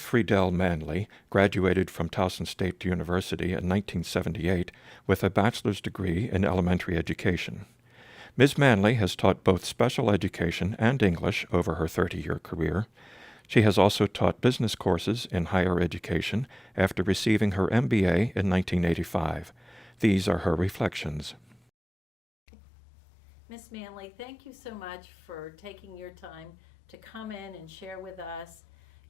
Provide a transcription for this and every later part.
Friedel Manley graduated from Towson State University in 1978 with a bachelor's degree in elementary education. Ms. Manley has taught both special education and English over her 30-year career. She has also taught business courses in higher education after receiving her MBA in 1985. These are her reflections. Ms. Manley, thank you so much for taking your time to come in and share with us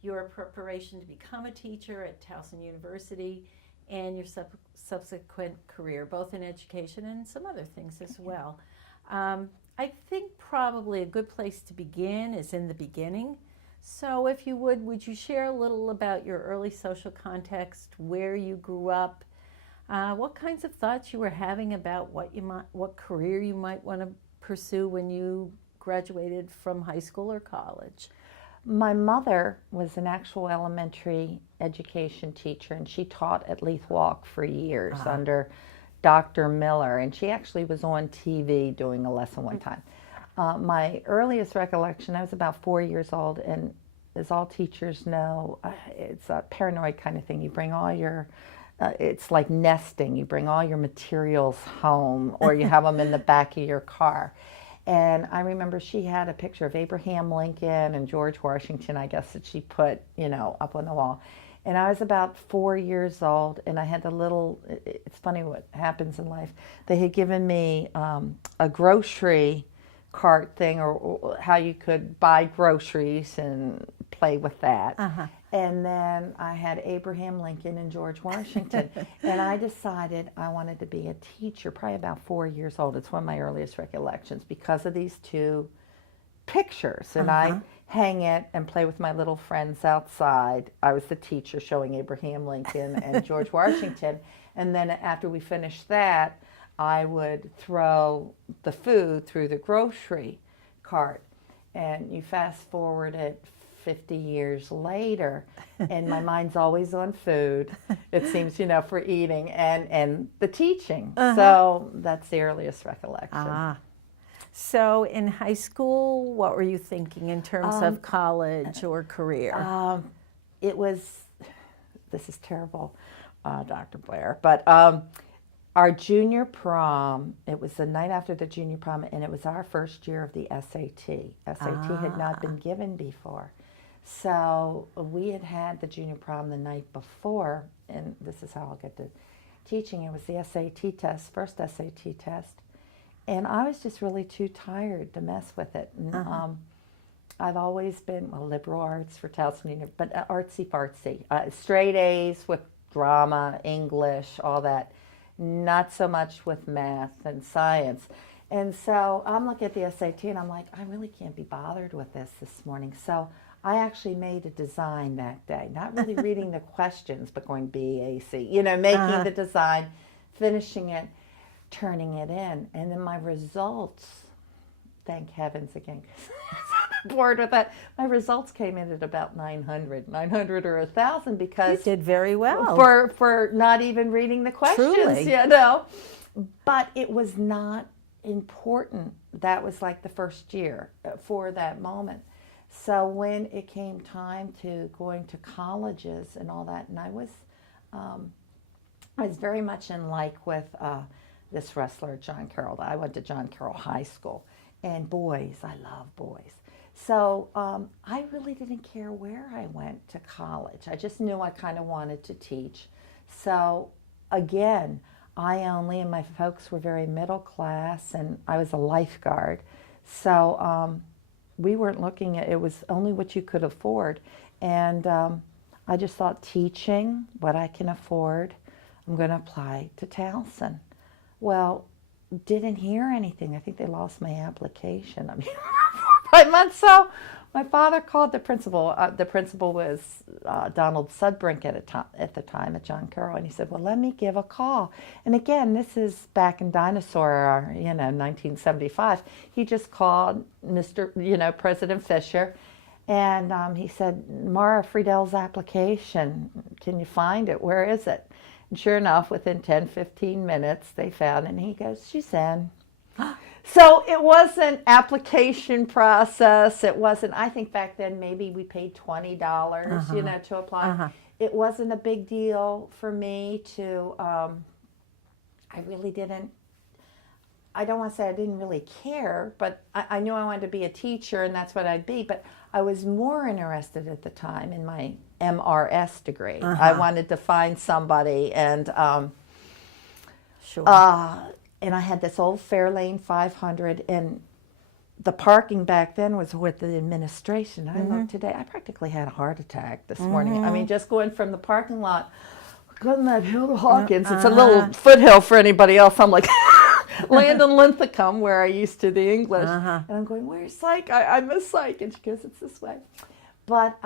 your preparation to become a teacher at Towson University and your subsequent career, both in education and some other things as well. I think probably a good place to begin is in the beginning. So if you would you share a little about your early social context, where you grew up, what kinds of thoughts you were having about what career you might want to pursue when you graduated from high school or college? My mother was an actual elementary education teacher, and she taught at Leith Walk for years under Dr. Miller, and she actually was on TV doing a lesson one time. My earliest recollection, I was about 4 years old, and as all teachers know, it's a paranoid kind of thing. You bring all your, it's like nesting. You bring all your materials home, or you have them in the back of your car. And I remember she had a picture of Abraham Lincoln and George Washington, I guess, that she put, up on the wall. And I was about 4 years old, and I had the little, it's funny what happens in life. They had given me a grocery cart thing, or how you could buy groceries and play with that. And then I had Abraham Lincoln and George Washington. And I decided I wanted to be a teacher, probably about 4 years old. It's one of my earliest recollections because of these two pictures. And I hang it and play with my little friends outside. I was the teacher showing Abraham Lincoln and George Washington. And then after we finished that, I would throw the food through the grocery cart. And you fast forward it 50 years later, and my mind's always on food, it seems, for eating and the teaching. So that's the earliest recollection. So in high school, what were you thinking in terms of college or career? It was, this is terrible, Dr. Blair, but our junior prom, it was the night after the junior prom, and it was our first year of the SAT. SAT had not been given before. So we had the junior prom the night before, and this is how I'll get to teaching. It was the SAT test, first SAT test, and I was just really too tired to mess with it. And, I've always been, liberal arts for Towson University, but artsy-fartsy. Straight A's with drama, English, all that. Not so much with math and science. And so I'm looking at the SAT, and I'm like, I really can't be bothered with this morning. So I actually made a design that day, not really reading the questions, but going B, A, C, making the design, finishing it, turning it in. And then my results, thank heavens again, I'm bored with that. My results came in at about 900 or 1,000 because you did very well for not even reading the questions, Truly. But it was not important. That was like the first year for that moment. So when it came time to going to colleges and all that, and I was very much in like with this wrestler, John Carroll. I went to John Carroll High School, and boys, I love boys. So I really didn't care where I went to college. I just knew I kind of wanted to teach. So again, and my folks were very middle class, and I was a lifeguard. So we weren't looking at, it was only what you could afford. And I just thought, teaching, what I can afford, I'm going to apply to Towson. Well, didn't hear anything. I think they lost my application. 4 or 5 months. So my father called the principal. The principal was Donald Sudbrink at the time at John Carroll, and he said, well, let me give a call. And again, this is back in dinosaur, 1975. He just called President Fisher, and he said, Maura Friedel's application, can you find it? Where is it? And sure enough, within 10, 15 minutes, they found it, and he goes, she's in. So it wasn't application process. It wasn't, I think back then maybe we paid $20, to apply. It wasn't a big deal for me to, I really didn't, I don't want to say I didn't really care, but I knew I wanted to be a teacher and that's what I'd be. But I was more interested at the time in my MRS degree. I wanted to find somebody and, and I had this old Fairlane 500, and the parking back then was with the administration. I look today, I practically had a heart attack this morning. I mean, just going from the parking lot, going that hill to Hawkins, it's a little foothill for anybody else. I'm like, Landon Linthicum, where I used to the English. And I'm going, where's psych? I miss psych. And she goes, it's this way. But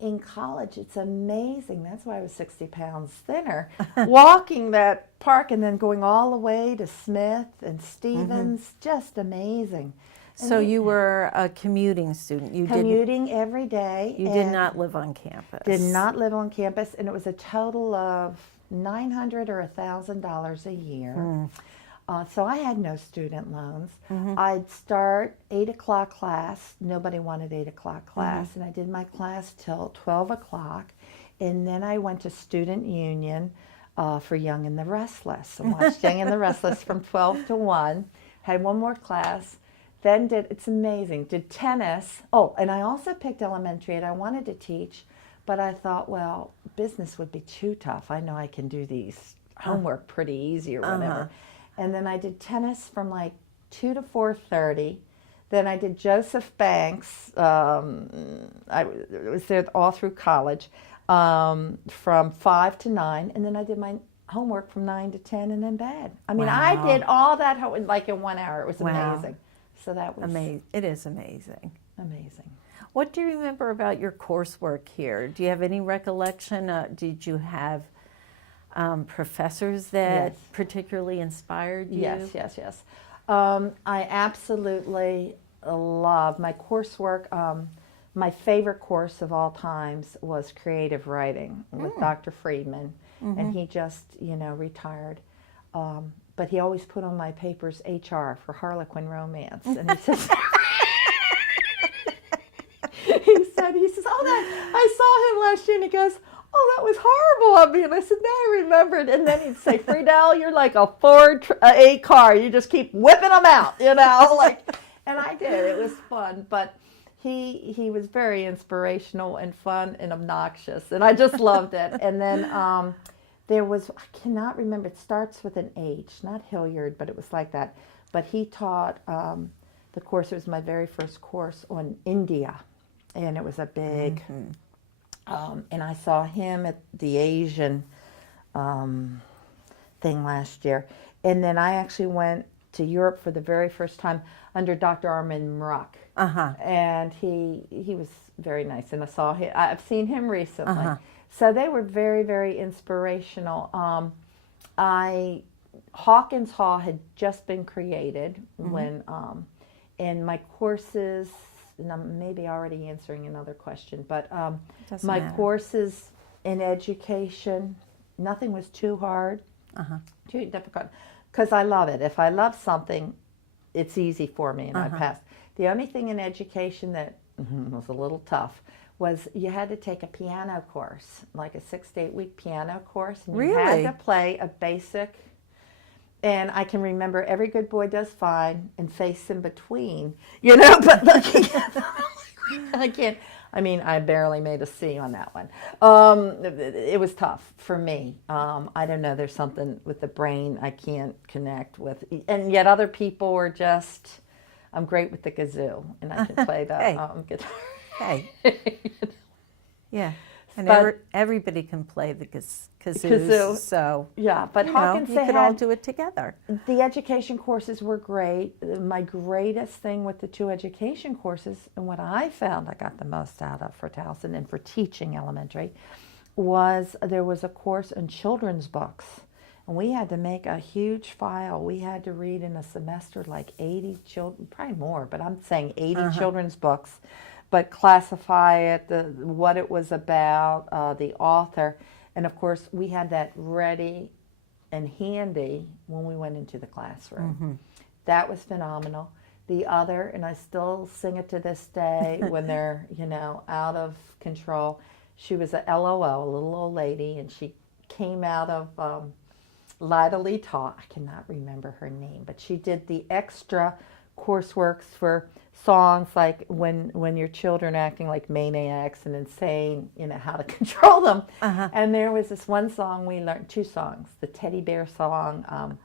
in college, it's amazing. That's why I was 60 pounds thinner. Walking that park and then going all the way to Smith and Stevens, just amazing. So you were a commuting student. You commuting every day. You did not live on campus. Did not live on campus, and it was a total of $900 or $1,000 a year. So I had no student loans. I'd start 8 o'clock class. Nobody wanted 8 o'clock class, and I did my class till 12 o'clock, and then I went to student union for Young and the Restless, and watched Young and the Restless from 12 to 1. Had one more class. Then it's amazing, did tennis. Oh, and I also picked elementary, and I wanted to teach, but I thought, well, business would be too tough. I know I can do these homework pretty easy or whatever. And then I did tennis from like 2 to 4:30. Then I did Joseph Banks. I was there all through college, from 5 to 9. And then I did my homework from 9 to 10 and then bed. I mean, I did all that like in 1 hour. It was amazing. So that was amazing. It is amazing. Amazing. What do you remember about your coursework here? Do you have any recollection? Did you have professors that particularly inspired you? Yes. I absolutely love my coursework. My favorite course of all times was creative writing with Dr. Friedman, and he just, retired. But he always put on my papers HR for Harlequin Romance, and he says, he says, oh, that I saw him last year, and he goes, oh, that was horrible of me. And I said, no, I remembered. And then he'd say, Friedel, you're like a Ford A car. You just keep whipping them out, and I did. It was fun. But he was very inspirational and fun and obnoxious, and I just loved it. And then there was, I cannot remember, it starts with an H, not Hilliard, but it was like that. But he taught the course, it was my very first course on India, and it was a big... and I saw him at the Asian thing last year. And then I actually went to Europe for the very first time under Dr. Armin Mruck. And he was very nice. And I've seen him recently. So they were very, very inspirational. Hawkins Hall had just been created when, and my courses, and I'm maybe already answering another question, but my courses in education, nothing was too hard, too difficult, because I love it. If I love something, it's easy for me, and I passed. The only thing in education that was a little tough was you had to take a piano course, like a 6 to 8 week piano course, and you had to play a basic. And I can remember Every Good Boy Does Fine and Face in Between, but looking at them, I can't, I barely made a C on that one. It was tough for me. I don't know, there's something with the brain I can't connect with. And yet other people were just, I'm great with the kazoo, and I can play the guitar. Yeah. And everybody can play the kazoo. So yeah, but Hawkins, you could all do it together. The education courses were great. My greatest thing with the 2 education courses, and what I found I got the most out of for Towson and for teaching elementary, was there was a course in children's books. And we had to make a huge file. We had to read in a semester like 80 children, probably more, but I'm saying 80 children's books, but classify it, what it was about, the author. And of course, we had that ready and handy when we went into the classroom. That was phenomenal. The other, and I still sing it to this day when they're, out of control. She was a LOL, a little old lady, and she came out of Lightly Taught. I cannot remember her name, but she did the extra courseworks for songs like when your children are acting like maniacs and insane, how to control them. And there was this one song we learned, two songs. The teddy bear song,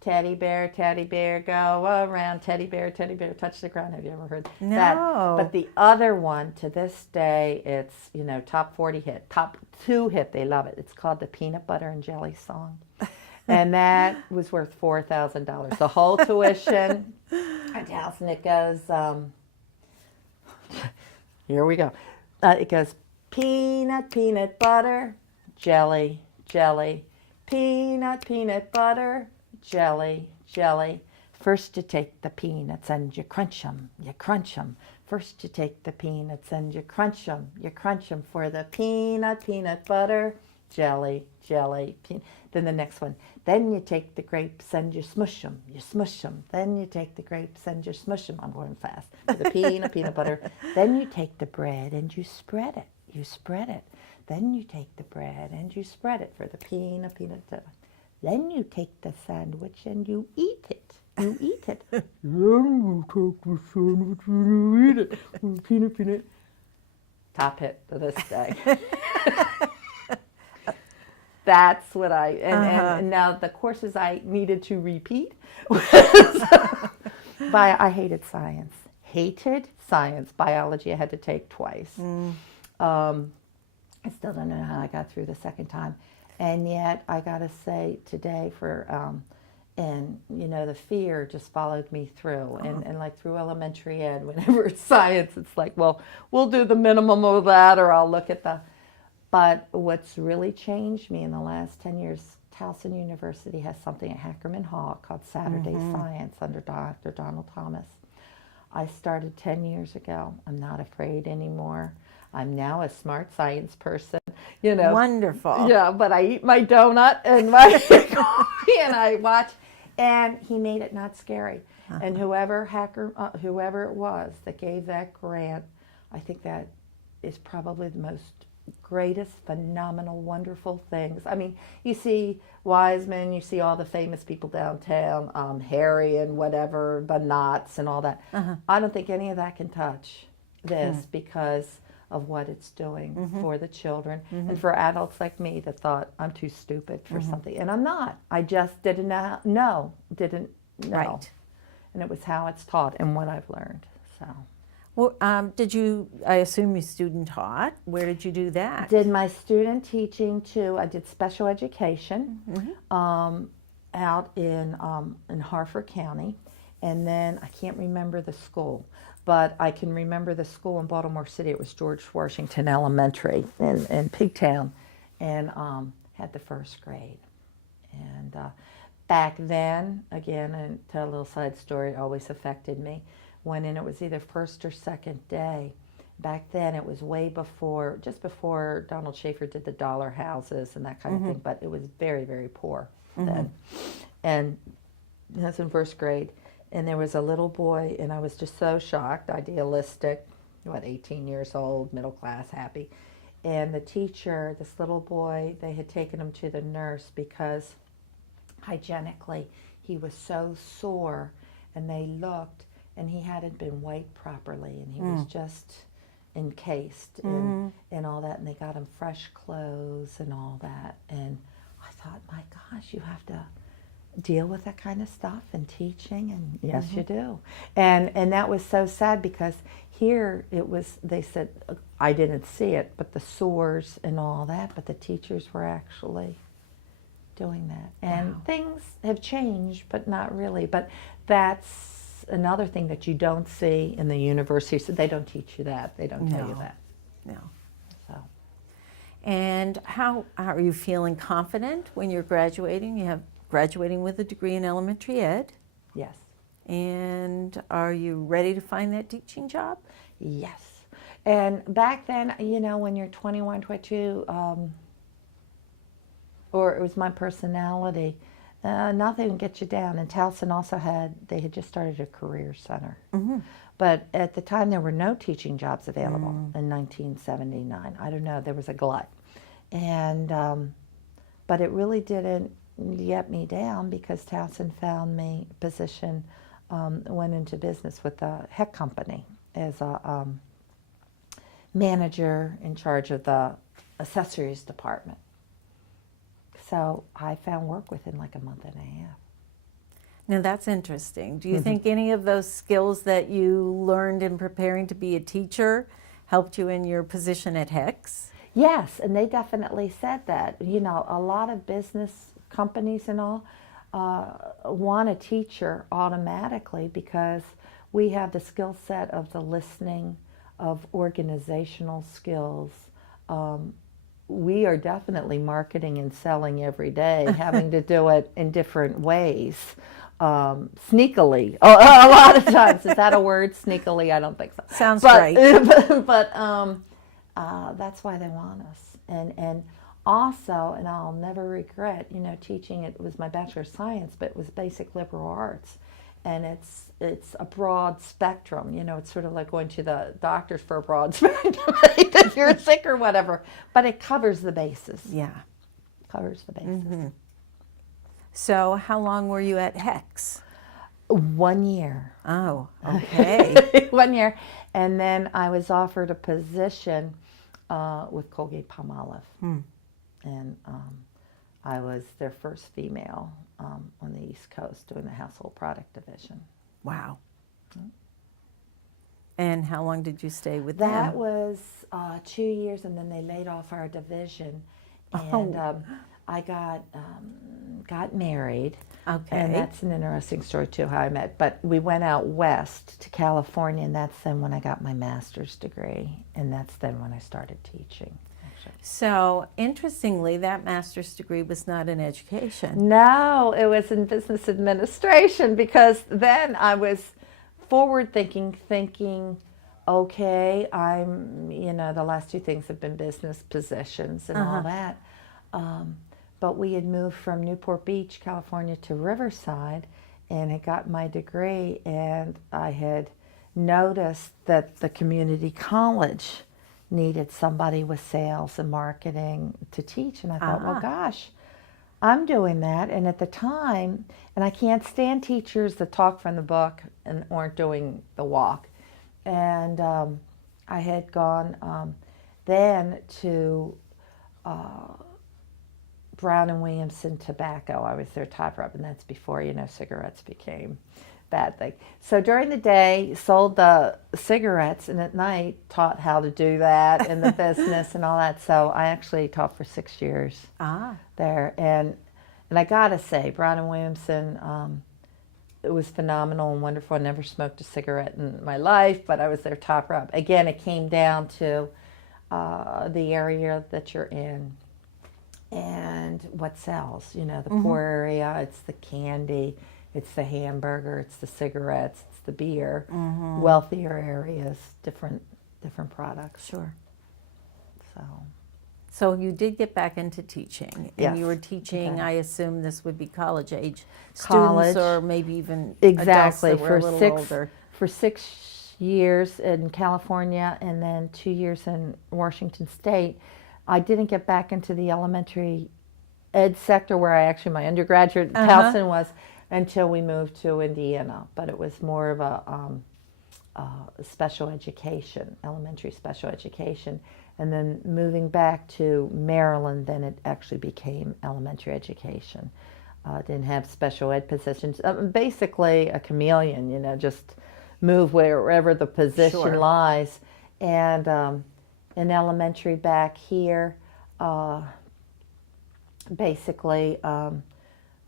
teddy bear, go around, teddy bear, touch the ground. Have you ever heard that? No. But the other one, to this day, it's, top 40 hit, top 2 hit. They love it. It's called the Peanut Butter and Jelly Song. And that was worth $4,000. The whole tuition at Towson, it goes, here we go. It goes, peanut butter, jelly, peanut butter, jelly. First you take the peanuts and you crunch them. First you take the peanuts and you crunch them for the peanut butter, jelly. Then the next one. Then you take the grapes and you smush them. Then you take the grapes and you smush them. I'm going fast. For the peanut butter. Then you take the bread and you spread it. Then you take the bread and you spread it for the peanut butter. Then you take the sandwich and you eat it. Then you take the sandwich and you eat it. Peanut. Top hit to this day. That's what and now the courses I needed to repeat. I hated science. Biology I had to take twice. I still don't know how I got through the second time. And yet, I got to say today and the fear just followed me through. And like through elementary ed, whenever it's science, it's like, well, we'll do the minimum of that, or I'll look at the... But what's really changed me in the last 10 years, Towson University has something at Hackerman Hall called Saturday Science under Dr. Donald Thomas. I started 10 years ago. I'm not afraid anymore. I'm now a smart science person, Wonderful. Yeah, but I eat my donut and my coffee and I watch. And he made it not scary. And whoever it was that gave that grant, I think that is probably the most greatest, phenomenal, wonderful things. I mean, you see Wiseman, you see all the famous people downtown, Harry and whatever, the Knots and all that. I don't think any of that can touch this because of what it's doing for the children and for adults like me that thought I'm too stupid for something. And I'm not. I just didn't know. Right. And it was how it's taught and what I've learned. So. Well, I assume you student taught. Where did you do that? Did my student teaching too. I did special education out in Harford County. And then I can't remember the school, but I can remember the school in Baltimore City. It was George Washington Elementary in Pigtown, and had the first grade. And back then, again, and tell a little side story, it always affected me. Went in, it was either first or second day. Back then, it was way before, just before Donald Schaefer did the dollar houses and that kind of thing, but it was very, very poor then. And I was in first grade, and there was a little boy, and I was just so shocked, idealistic, 18 years old, middle class, happy. And the teacher, this little boy, they had taken him to the nurse because hygienically he was so sore, and they looked, and he hadn't been wiped properly, and he was just encased in all that, and they got him fresh clothes and all that. And I thought, my gosh, you have to deal with that kind of stuff in teaching, and yes, you do. And that was so sad because here it was, they said, I didn't see it, but the sores and all that, but the teachers were actually doing that. And things have changed, but not really. But that's another thing that you don't see in the university. So they don't teach you that. They don't tell you that. No. So. And how are you feeling confident when you're graduating? You have graduating with a degree in elementary ed. Yes. And are you ready to find that teaching job? Yes. And back then, when you're 21, 22, or it was my personality, Nothing would get you down. And Towson also they had just started a career center. Mm-hmm. But at the time, there were no teaching jobs available in 1979. I don't know, there was a glut. And, but it really didn't get me down because Towson found me a position, went into business with the Heck Company as a manager in charge of the accessories department. So I found work within like a month and a half. Now that's interesting. Do you think any of those skills that you learned in preparing to be a teacher helped you in your position at Hex? Yes, and they definitely said that. You know, a lot of business companies and all want a teacher automatically because we have the skill set of the listening, of organizational skills. We are definitely marketing and selling every day, having to do it in different ways. Sneakily, a lot of times. Is that a word, sneakily? I don't think so. Sounds right. But that's why they want us. And also, and I'll never regret, you know, teaching, it was my Bachelor of Science, but it was basic liberal arts. And it's a broad spectrum, you know, it's sort of like going to the doctors for a broad spectrum if you're sick or whatever. But it covers the bases. Yeah. Covers the bases. So how long were you at Hex? 1 year. Oh, okay. 1 year. And then I was offered a position with Colgate-Palmolive. And I was their first female on the East Coast doing the household product division. Wow. And how long did you stay with That them? was 2 years, and then they laid off our division. And I got married. Okay. And that's an interesting story, too, how I met. But we went out west to California, and that's then when I got my master's degree. And that's then when I started teaching, actually. So, interestingly, that master's degree was not in education. No, it was in business administration because then I was forward thinking, okay, you know, the last two things have been business positions and all that. But we had moved from Newport Beach, California to Riverside and had got my degree, and I had noticed that the community college needed somebody with sales and marketing to teach, and I thought, well, gosh, I'm doing that. And at the time, and I can't stand teachers that talk from the book and aren't doing the walk. And I had gone then to Brown and Williamson Tobacco. I was their top rep, and that's before, you know, cigarettes became bad thing. So during the day, sold the cigarettes, and at night taught how to do that in the business and all that. So I actually taught for 6 years there, and I gotta say, Brown and Williamson, it was phenomenal and wonderful. I never smoked a cigarette in my life, but I was their top rep. Again, it came down to the area that you're in and what sells. You know, the poor area, it's the candy, it's the hamburger, it's the cigarettes, it's the beer. Wealthier areas, different products. Sure. So you did get back into teaching, and Yes. you were teaching, I assume this would be college-age College. students, or maybe even exactly adults that were a little older. For 6 years in California and then 2 years in Washington State. I didn't get back into the elementary ed sector where my undergraduate in Towson was until we moved to Indiana, but it was more of a special education, elementary special education. And then moving back to Maryland, then it actually became elementary education. Didn't have special ed positions. Basically a chameleon, you know, just move wherever the position lies. And in elementary back here, basically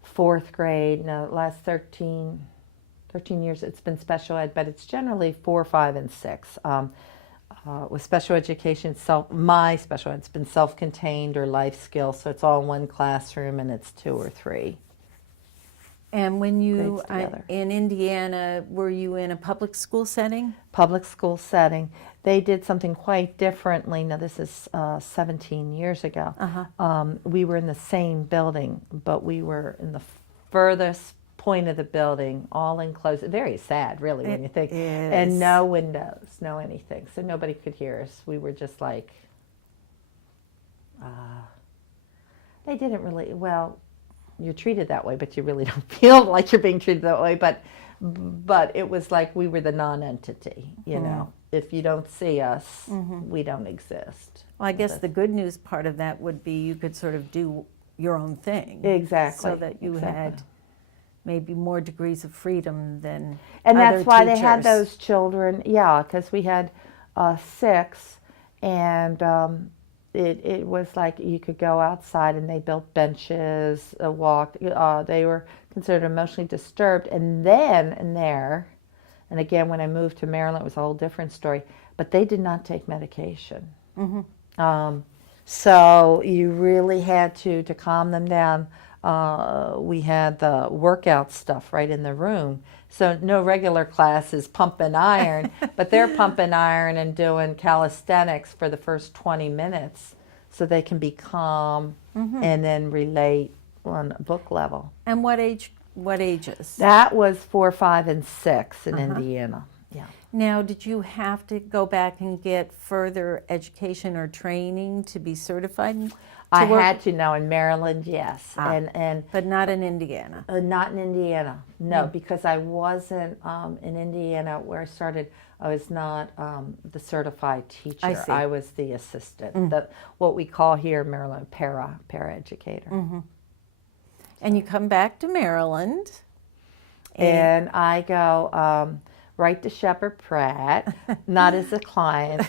fourth grade, no, last 13 years it's been special ed, but it's generally 4, 5, and 6. With special education, my special ed's been self-contained or life skills, so it's all in one classroom and it's 2 or 3. And when you, grades together. in Indiana, were you in a public school setting? Public school setting. They did something quite differently. Now this is 17 years ago. We were in the same building, but we were in the furthest point of the building, all enclosed. Very sad, really, when you think. is. And no windows, no anything. So nobody could hear us. We were just like, they didn't really, well, you're treated that way, but you really don't feel like you're being treated that way. But it was like we were the non-entity, you know. If you don't see us, we don't exist. Well, I guess the good news part of that would be you could sort of do your own thing. Exactly. So that you had maybe more degrees of freedom than and other that's why teachers. they had those children, because we had 6, and it was like you could go outside and they built benches, walk. They were considered emotionally disturbed. And then and again, when I moved to Maryland, it was a whole different story, but they did not take medication. So you really had to calm them down. We had the workout stuff right in the room. So no regular classes pumping iron, but they're pumping iron and doing calisthenics for the first 20 minutes so they can be calm and then relate on a book level. And what ages? That was 4, 5, and 6 in Indiana. Yeah. Now, did you have to go back and get further education or training to be certified? I had to know in Maryland, yes, But not in Indiana. Not in Indiana, no, because I wasn't in Indiana where I started. I was not the certified teacher. I see. I was the assistant, what we call here in Maryland para-educator. And you come back to Maryland. And I go right to Shepherd Pratt, not as a client.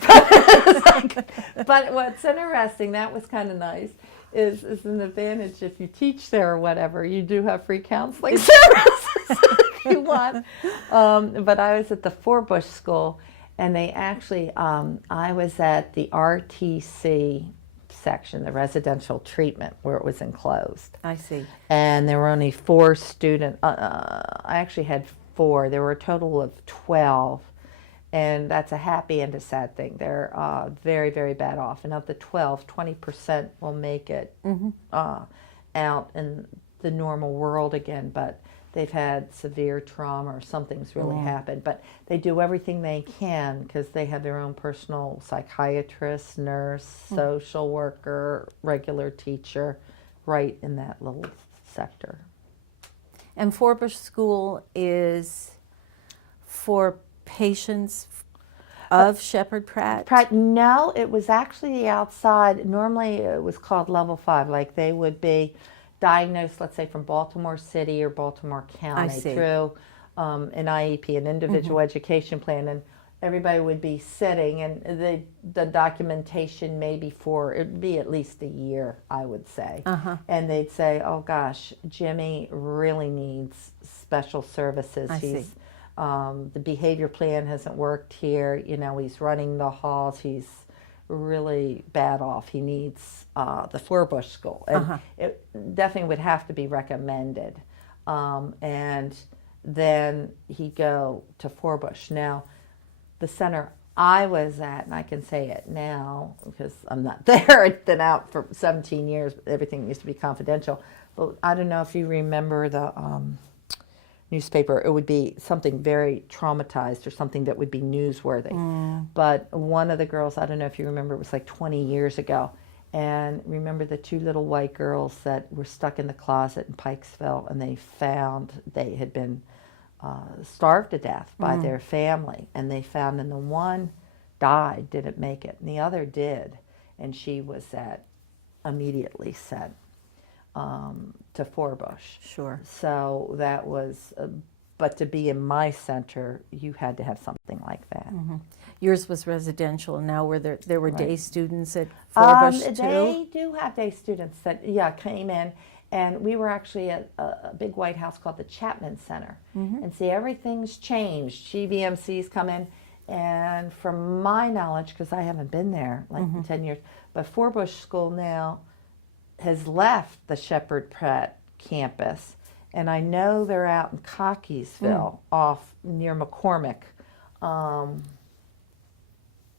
But what's interesting, that was kind of nice, is an advantage if you teach there or whatever, you do have free counseling services if you want. But I was at the Forbush School, and they actually, I was at the RTC section, the residential treatment, where it was enclosed. I see. And there were only 4 students. I actually had 4. There were a total of 12. And that's a happy and a sad thing. They're very, very bad off. And of the 12, 20% will make it out in the normal world again. But they've had severe trauma or something's really happened. But they do everything they can because they have their own personal psychiatrist, nurse, social worker, regular teacher, right in that little sector. And Forbush School is for patients of Shepherd Pratt? No, it was actually outside. Normally it was called level 5. Like they would be diagnosed, let's say, from Baltimore City or Baltimore County through an IEP, an individual education plan, and everybody would be sitting, and the documentation maybe it'd be at least a year, I would say. And they'd say, oh gosh, Jimmy really needs special services. The behavior plan hasn't worked here. You know, he's running the halls. He's really bad off. He needs the Forbush School. And it definitely would have to be recommended. And then he'd go to Forbush. Now, the center I was at, and I can say it now because I'm not there, it's been out for 17 years, but everything used to be confidential. But I don't know if you remember the newspaper, it would be something very traumatized or something that would be newsworthy. But one of the girls, I don't know if you remember, it was like 20 years ago. And remember the 2 little white girls that were stuck in the closet in Pikesville, and they had been starved to death by their family. And they found, and the one died, didn't make it, and the other did. And she was immediately sent to Forbush. Sure. So that was, but to be in my center, you had to have something like that. Yours was residential, and now were there were day students at Forbush too? They do have day students that came in, and we were actually at a big white house called the Chapman Center. And see, everything's changed. GVMC's come in, and from my knowledge, because I haven't been there like in 10 years, but Forbush School now has left the Shepherd Pratt campus, and I know they're out in Cockeysville off near McCormick.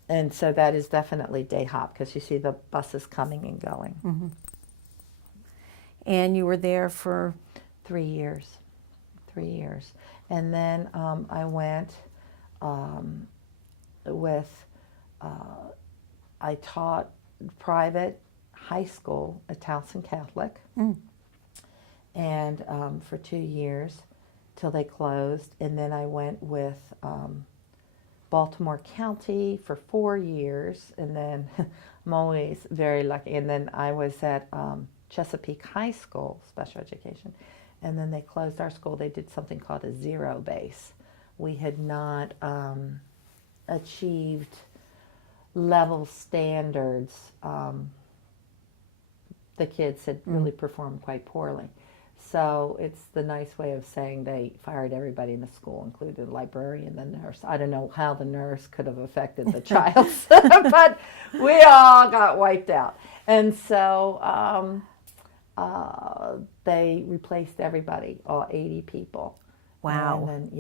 And so that is definitely day hop because you see the buses coming and going. And you were there for 3 years. 3 years. And then I went I taught private high school at Towson Catholic, and for 2 years till they closed. And then I went with Baltimore County for 4 years, and then I'm always very lucky. And then I was at Chesapeake High School, special education, and then they closed our school. They did something called a zero base. We had not achieved level standards. The kids had really performed quite poorly. So it's the nice way of saying they fired everybody in the school, including the librarian, the nurse. I don't know how the nurse could have affected the child, but we all got wiped out. And so they replaced everybody, all 80 people. Wow. And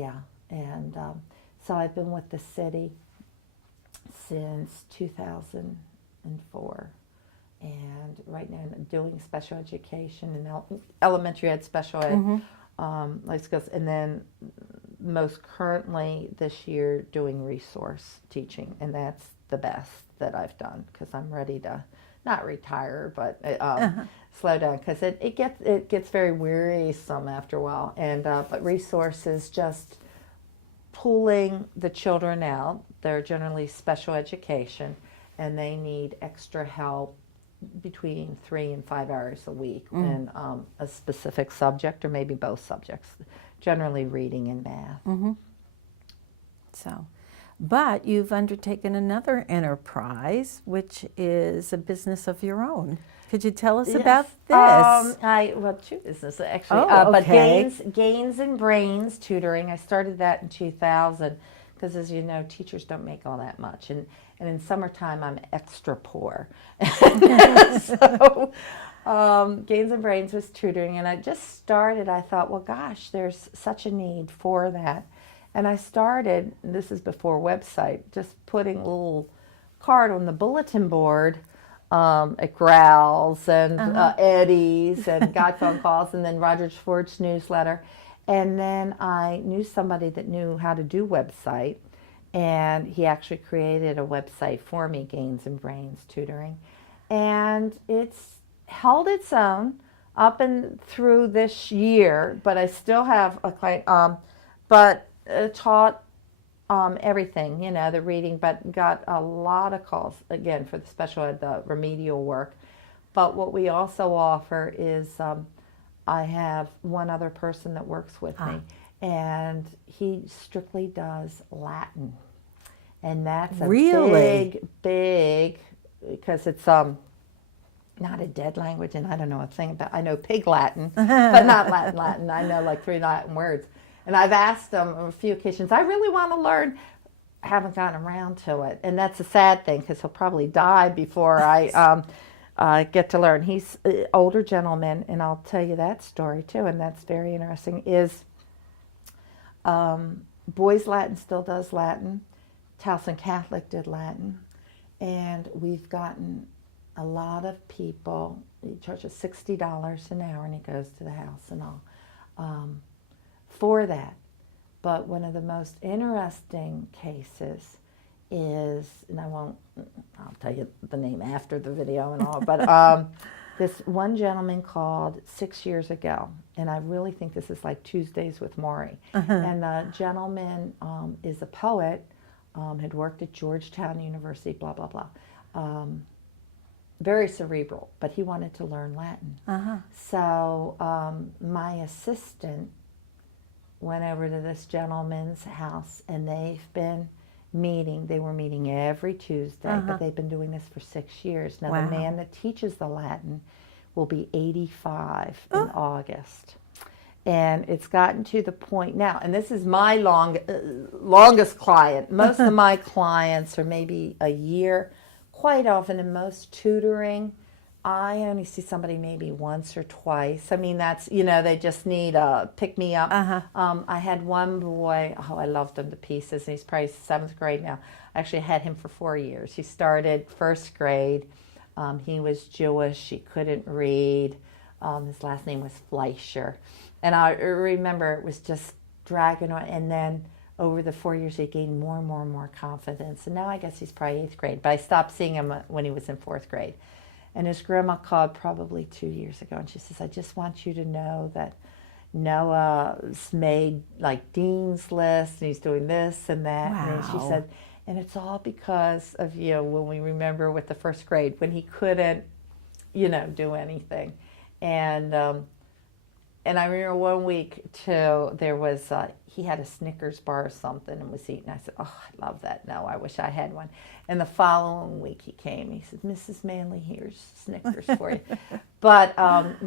then, so I've been with the city since 2004. And right now I'm doing special education and elementary ed, special ed, life skills, and then most currently this year doing resource teaching, and that's the best that I've done because I'm ready to not retire, but slow down because it gets very wearisome after a while. And but resource is just pulling the children out. They're generally special education, and they need extra help between 3 and 5 hours a week in a specific subject or maybe both subjects, generally reading and math. So, but you've undertaken another enterprise, which is a business of your own. Could you tell us about this? Well, two businesses actually, but Gains and Brains Tutoring. I started that in 2000 because, as you know, teachers don't make all that much, and in summertime I'm extra poor. So Gains and Brains was tutoring, and I just started. I thought, well, gosh, there's such a need for that. And I started, this is before website, just putting a little card on the bulletin board at Growls and Eddie's and got phone calls, and then Roger Schwartz newsletter. And then I knew somebody that knew how to do website, and he actually created a website for me, Gains and Brains Tutoring. And it's held its own up and through this year, but I still have a client, taught everything, the reading, but got a lot of calls, again, for the special ed, the remedial work. But what we also offer is I have one other person that works with me, and he strictly does Latin. And that's a big, because it's not a dead language, and I don't know a thing about, I know Pig Latin, but not Latin. I know like 3 Latin words. And I've asked them on a few occasions, I really want to learn. I haven't gotten around to it. And that's a sad thing because he'll probably die before I get to learn. He's an older gentleman, and I'll tell you that story too, and that's very interesting, is Boys Latin still does Latin. Towson Catholic did Latin. And we've gotten a lot of people. He charges $60 an hour, and he goes to the house and all. For that. But one of the most interesting cases is, and I'll tell you the name after the video and all, but this one gentleman called 6 years ago, and I really think this is like Tuesdays with Maury. And the gentleman is a poet, had worked at Georgetown University, blah, blah, blah. Very cerebral, but he wanted to learn Latin. So my assistant went over to this gentleman's house, and they've been meeting. They were meeting every Tuesday, but they've been doing this for 6 years. Now, the man that teaches the Latin will be 85 in August. And it's gotten to the point now, and this is my longest client. Most of my clients are maybe a year. Quite often in most tutoring, I only see somebody maybe once or twice. I mean, that's, they just need a pick-me-up. I had one boy, I loved him to pieces, and he's probably 7th grade now. I actually had him for 4 years. He started 1st grade. He was Jewish. He couldn't read. His last name was Fleischer. And I remember it was just dragging on, and then over the 4 years he gained more and more and more confidence. And now I guess he's probably 8th grade, but I stopped seeing him when he was in 4th grade. And his grandma called probably 2 years ago, and she says, I just want you to know that Noah's made like Dean's List, and he's doing this and that. Wow. And she said, and it's all because of, when we remember with the 1st grade, when he couldn't, do anything. And I remember one week too, there was, he had a Snickers bar or something and was eating. I said, oh, I love that. No, I wish I had one. And the following week he came. He said, Mrs. Manley, here's Snickers for you. But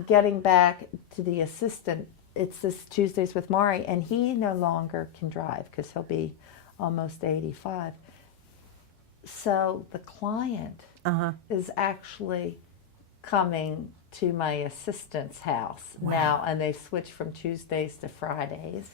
getting back to the assistant, it's this Tuesdays with Maury, and he no longer can drive because he'll be almost 85. So the client is actually coming to my assistant's house now, and they switched from Tuesdays to Fridays.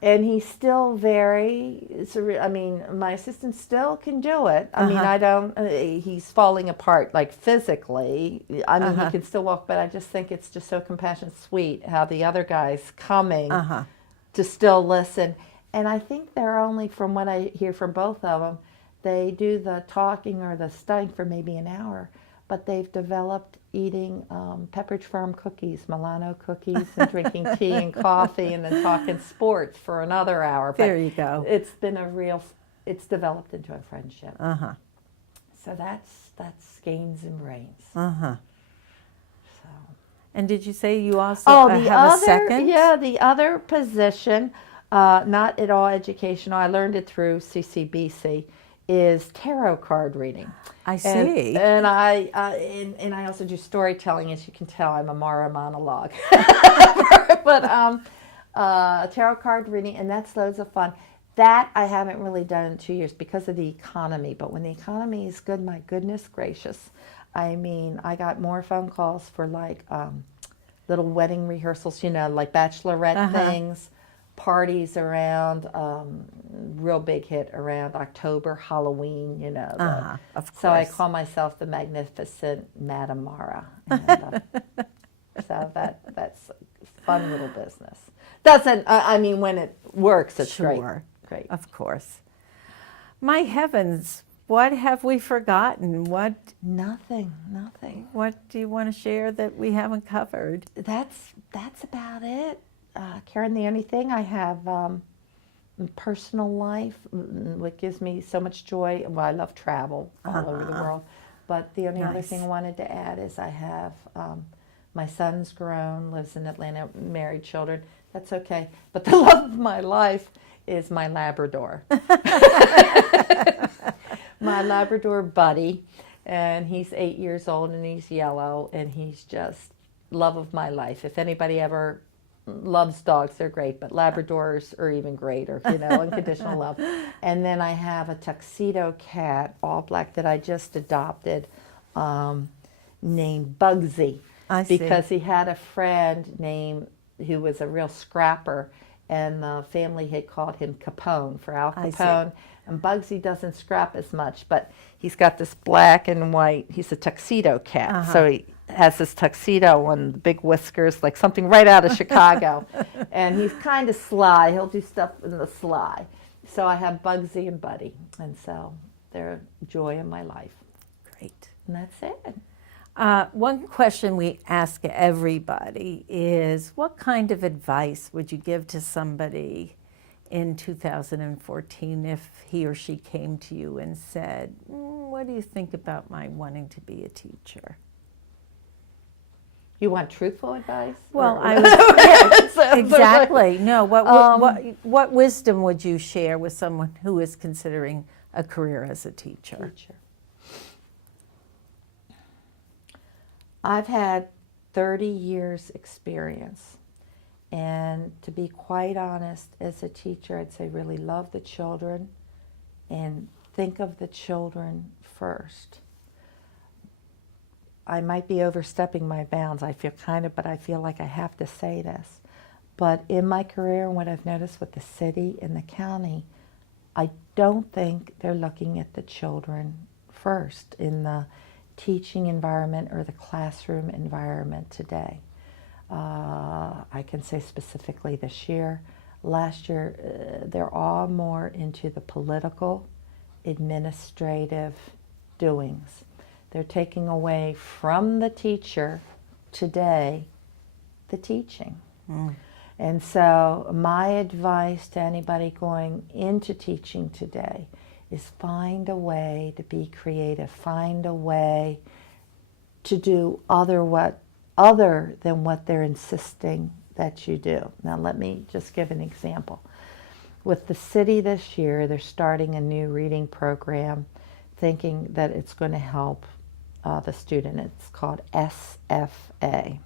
And he's still my assistant still can do it. I mean, I don't, he's falling apart, like physically. I mean, he can still walk, but I just think it's just so compassionate, sweet, how the other guy's coming to still listen. And I think they're only, from what I hear from both of them, they do the talking or the studying for maybe an hour, but they've developed eating Pepperidge Farm cookies, Milano cookies, and drinking tea and coffee, and then talking sports for another hour. But there you go. It's been it's developed into a friendship. So that's gains and brains. So. And did you say you also have a second? Yeah, the other position, not at all educational, I learned it through CCBC, is tarot card reading. I see. And I also do storytelling. As you can tell, I'm a Maura monologue. But tarot card reading, and that's loads of fun. That I haven't really done in 2 years because of the economy. But when the economy is good, my goodness gracious. I mean, I got more phone calls for like little wedding rehearsals, like bachelorette things, parties around, real big hit around October, Halloween, of course. So I call myself the Magnificent Madame Maura. And, so that's fun little business. When it works, it's Sure. Great. Of course. My heavens, what have we forgotten? Nothing. What do you want to share that we haven't covered? That's about it. Karen, the only thing I have personal life, what gives me so much joy, well, I love travel all over the world, but the only other thing I wanted to add is I have, my son's grown, lives in Atlanta, married, children, that's okay, but the love of my life is my Labrador. My Labrador Buddy, and he's 8 years old, and he's yellow, and he's just love of my life. If anybody ever loves dogs, they're great, but Labradors are even greater, unconditional love. And then I have a tuxedo cat, all black, that I just adopted, named Bugsy. I see. Because he had a friend who was a real scrapper, and the family had called him Capone for Al Capone. And Bugsy doesn't scrap as much, but he's got this black and white, he's a tuxedo cat. So he has this tuxedo and big whiskers, like something right out of Chicago. And he's kind of sly. He'll do stuff in the sly. So I have Bugsy and Buddy. And so they're a joy in my life. Great. And that's it. One question we ask everybody is, what kind of advice would you give to somebody in 2014 if he or she came to you and said, what do you think about my wanting to be a teacher? You want truthful advice? Well, I was exactly. No, what wisdom would you share with someone who is considering a career as a teacher? I've had 30 years experience, and to be quite honest, as a teacher, I'd say really love the children and think of the children first. I might be overstepping my bounds, but I feel like I have to say this. But in my career, and what I've noticed with the city and the county, I don't think they're looking at the children first in the teaching environment or the classroom environment today. I can say specifically this year. Last year, they're all more into the political, administrative doings. They're taking away from the teacher today the teaching. And so my advice to anybody going into teaching today is find a way to be creative, find a way to do other than what they're insisting that you do. Now let me just give an example. With the city this year, they're starting a new reading program thinking that it's going to help the student. It's called SFA,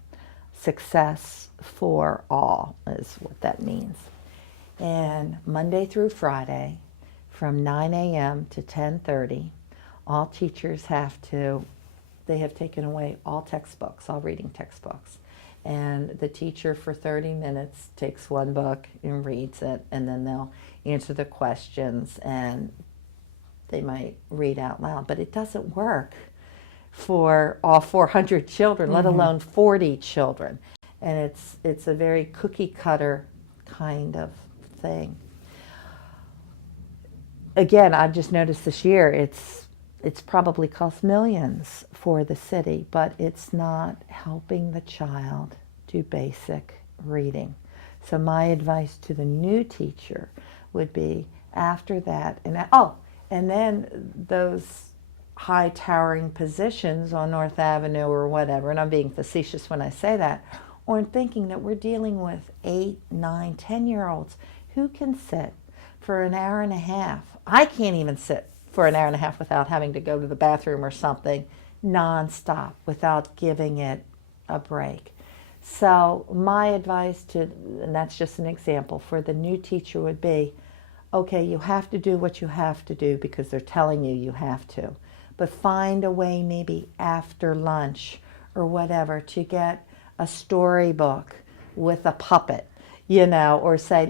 Success for All is what that means. And Monday through Friday from 9 a.m. to 10:30, all teachers they have taken away all textbooks, all reading textbooks. And the teacher for 30 minutes takes one book and reads it, and then they'll answer the questions and they might read out loud. But it doesn't work for all 400 children, let alone 40 children. And it's a very cookie cutter kind of thing. Again, I've just noticed this year it's probably cost millions for the city, but it's not helping the child do basic reading. So my advice to the new teacher would be after that, and then those high towering positions on North Avenue or whatever, and I'm being facetious when I say that, or in thinking that we're dealing with 8, 9, 10-year-olds who can sit for an hour and a half. I can't even sit for an hour and a half without having to go to the bathroom or something nonstop, without giving it a break. So my advice and that's just an example, for the new teacher would be, okay, you have to do what you have to do because they're telling you have to, but find a way maybe after lunch or whatever to get a storybook with a puppet, or say,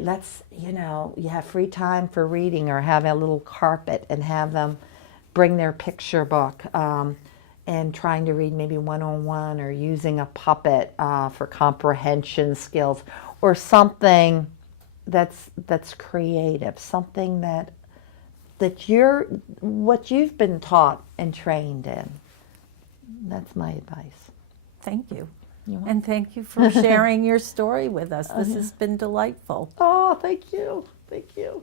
you have free time for reading, or have a little carpet and have them bring their picture book and trying to read maybe one-on-one, or using a puppet for comprehension skills, or something that's creative, something that what you've been taught and trained in. That's my advice. Thank you. You're welcome. And thank you for sharing your story with us. This has been delightful. Oh, thank you. Thank you.